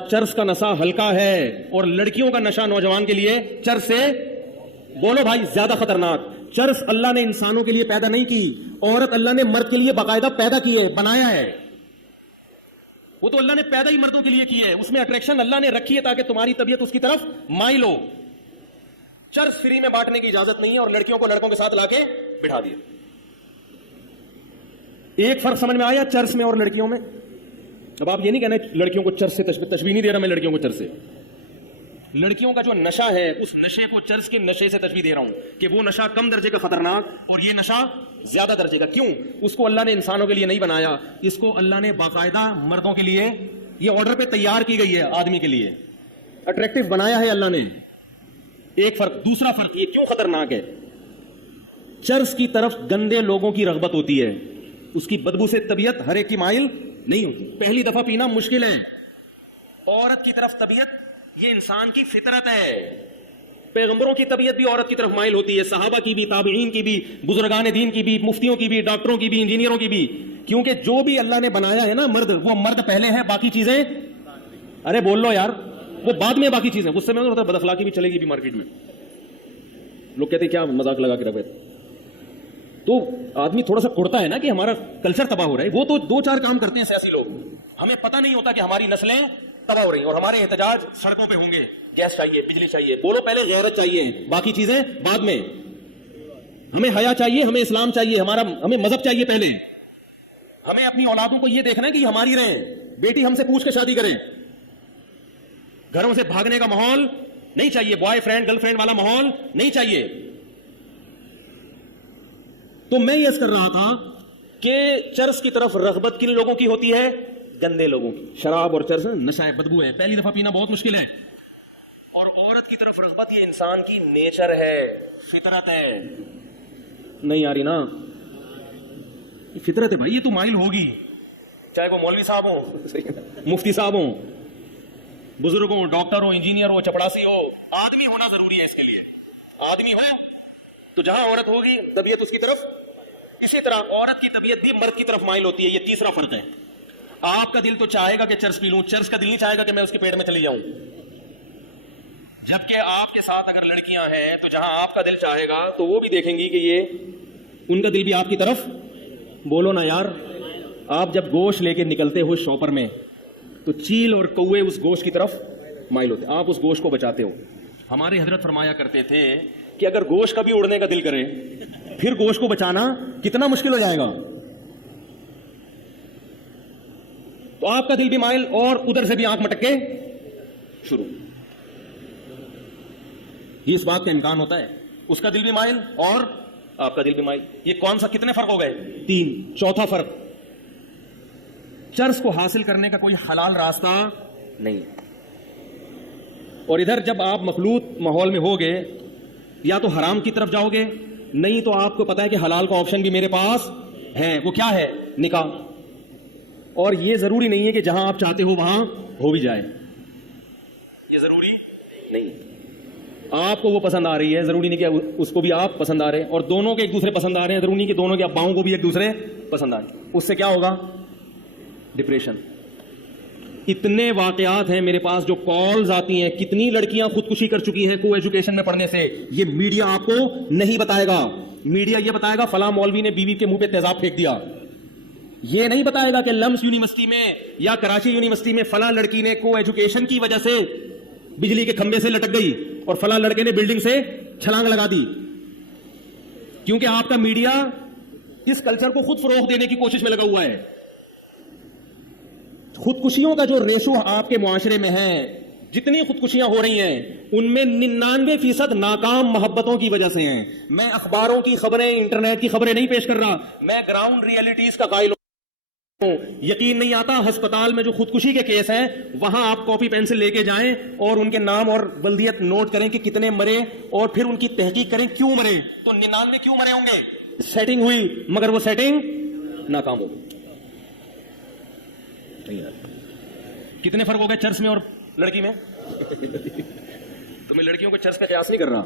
چرس کا نشہ ہلکا ہے اور لڑکیوں کا نشہ نوجوان کے لیے چرس سے بولو بھائی زیادہ خطرناک. چرس اللہ نے انسانوں کے لیے پیدا نہیں کی, عورت اللہ نے مرد کے لیے باقاعدہ پیدا کی ہے, بنایا ہے. وہ تو اللہ نے پیدا ہی مردوں کے لیے کی ہے, اس میں اٹریکشن اللہ نے رکھی ہے تاکہ تمہاری طبیعت اس کی طرف مائل ہو. چرس فری میں بانٹنے کی اجازت نہیں ہے اور لڑکیوں کو لڑکوں کے ساتھ لا کے بٹھا دیا. ایک فرق سمجھ میں آیا چرس میں اور لڑکیوں میں؟ اب آپ یہ نہیں کہنا لڑکیوں کو چرس سے تشبیہ نہیں دے رہا میں, لڑکیوں کو چرس سے, لڑکیوں کا جو نشہ ہے اس نشے کو چرس کے نشے سے تشبیہ دے رہا ہوں کہ وہ نشہ کم درجے کا خطرناک اور یہ نشہ زیادہ درجے کا. کیوں؟ اس کو اللہ نے انسانوں کے لیے نہیں بنایا, اس کو اللہ نے باقاعدہ مردوں کے لیے یہ آرڈر پہ تیار کی گئی ہے, آدمی کے لیے اٹریکٹیو بنایا ہے اللہ نے. ایک فرق. دوسرا فرق یہ کیوں خطرناک ہے, چرس کی طرف گندے لوگوں کی رغبت ہوتی ہے, اس کی بدبو سے طبیعت ہر ایک کی مائل نہیں ہوتی. پہلی دفعہ پینا مشکل ہے. عورت کی طرف طبیعت یہ انسان کی فطرت ہے. پیغمبروں کی طبیعت بھی عورت کی طرف مائل ہوتی ہے, صحابہ کی بھی, تابعین کی بھی, بزرگان دین کی بھی, مفتیوں کی بھی, ڈاکٹروں کی بھی, انجینئروں کی بھی. کیونکہ جو بھی اللہ نے بنایا ہے نا مرد, وہ مرد پہلے ہے, باقی چیزیں ارے بول لو یار وہ بعد میں, باقی چیزیں. غصے میں ہوتا ہے بد اخلاقی بھی چلے گی بھی مارکیٹ میں, لوگ کہتے ہیں کیا مذاق لگا کے رکھے. تو آدمی تھوڑا سا کڑتا ہے نا کہ ہمارا کلچر تباہ ہو رہا ہے. وہ تو دو چار کام کرتے ہیں سیاسی لوگ, ہمیں پتہ نہیں ہوتا کہ ہماری نسلیں تباہ ہو رہی ہیں اور ہمارے احتجاج سڑکوں پہ ہوں گے. گیس چاہیے, بجلی چاہیے, بولو پہلے غیرت چاہیے, باقی چیزیں بعد میں. ہمیں حیا چاہیے, ہمیں اسلام چاہیے, ہمیں مذہب چاہیے پہلے. ہمیں اپنی اولادوں کو یہ دیکھنا ہے کہ یہ ہماری رہیں, بیٹی ہم سے پوچھ کے شادی کریں. گھروں سے بھاگنے کا ماحول نہیں چاہیے, بوائے فرینڈ گرل فرینڈ والا ماحول نہیں چاہیے. تو میں یہ کر رہا تھا کہ چرس کی طرف رغبت کن لوگوں کی ہوتی ہے؟ گندے لوگوں کی. شراب اور چرس نشہ ہے, بدبو ہے, پہلی دفعہ پینا بہت مشکل ہے. اور عورت کی طرف رغبت یہ انسان کی نیچر ہے, فطرت ہے. نہیں آ رہی نا, فطرت ہے بھائی, یہ تو مائل ہوگی, چاہے وہ مولوی صاحب ہوں, مفتی صاحب ہوں, بزرگ ہوں, ڈاکٹر ہو, انجینئر ہو, چپڑاسی ہو. آدمی ہونا ضروری ہے اس کے لیے. آدمی ہو تو جہاں عورت ہوگی طبیعت اس کی طرف, اسی طرح عورت کی طبیعت بھی مرد کی طرف مائل ہوتی ہے. یہ تیسرا فرق ہے. آپ کا دل تو چاہے گا کہ چرس پی لوں, چرس کا دل نہیں چاہے گا کہ میں اس کے پیٹ میں چلی جاؤں. جبکہ آپ کے ساتھ اگر لڑکیاں ہیں تو جہاں آپ کا دل چاہے گا تو وہ بھی دیکھیں گی کہ یہ ان کا دل بھی آپ کی طرف. بولو نا یار, آپ جب گوشت لے کے نکلتے ہو شاپر میں تو چیل اور کوے اس گوشت کی طرف مائل ہوتے, آپ اس گوشت کو بچاتے ہو. ہمارے حضرت فرمایا کرتے تھے کہ اگر گوشت کا بھی اڑنے کا دل کرے پھر گوشت کو بچانا کتنا مشکل ہو جائے گا. تو آپ کا دل بھی مائل اور ادھر سے بھی آنکھ مٹک کے شروع. یہ اس بات کا امکان ہوتا ہے, اس کا دل بھی مائل اور آپ کا دل بھی مائل. یہ کون سا, کتنے فرق ہو گئے؟ 3. چوتھا فرق, چرس کو حاصل کرنے کا کوئی حلال راستہ نہیں. اور ادھر جب آپ مخلوط ماحول میں ہوگے یا تو حرام کی طرف جاؤ گے, نہیں تو آپ کو پتا ہے کہ حلال کا آپشن بھی میرے پاس ہے. وہ کیا ہے؟ نکاح. اور یہ ضروری نہیں ہے کہ جہاں آپ چاہتے ہو وہاں ہو بھی جائے, یہ ضروری نہیں. آپ کو وہ پسند آ رہی ہے, ضروری نہیں کہ اس کو بھی آپ پسند آ رہے ہیں, اور دونوں کے ایک دوسرے پسند آ رہے ہیں, ضروری نہیں کہ دونوں کے اباؤں کو بھی ایک دوسرے پسند آئے. اس سے کیا ہوگا؟ ڈپریشن. اتنے واقعات ہیں میرے پاس جو کالز آتی ہیں, کتنی لڑکیاں خودکشی کر چکی ہیں کو ایجوکیشن میں پڑھنے سے. یہ میڈیا آپ کو نہیں بتائے گا. میڈیا یہ بتائے گا فلاں مولوی نے بیوی کے منہ پہ تیزاب پھینک دیا. یہ نہیں بتائے گا کہ لمس یونیورسٹی میں یا کراچی یونیورسٹی میں فلاں لڑکی نے کو ایجوکیشن کی وجہ سے بجلی کے کھمبے سے لٹک گئی اور فلاں لڑکے نے بلڈنگ سے چھلانگ لگا دی. کیونکہ آپ کا میڈیا اس کلچر کو خود فروغ دینے کی کوشش میں لگا ہوا ہے. خودکشیوں کا جو ریشو آپ کے معاشرے میں ہے, جتنی خودکشیاں ہو رہی ہیں ان میں 99% ناکام محبتوں کی وجہ سے ہیں. میں اخباروں کی خبریں, انٹرنیٹ کی خبریں نہیں پیش کر رہا, میں گراؤنڈ ریئلٹیز کا قائل ہوں. یقین نہیں آتا, ہسپتال میں جو خودکشی کے کیس ہیں وہاں آپ کاپی پینسل لے کے جائیں اور ان کے نام اور بلدیت نوٹ کریں کہ کتنے مرے, اور پھر ان کی تحقیق کریں کیوں مرے. تو 99 کیوں مرے ہوں گے؟ سیٹنگ ہوئی, مگر وہ سیٹنگ ناکام ہو گئی. کتنے فرق ہو گئے چرس میں اور لڑکی میں؟ تو میں لڑکیوں کو چرس کا قیاس نہیں کر رہا,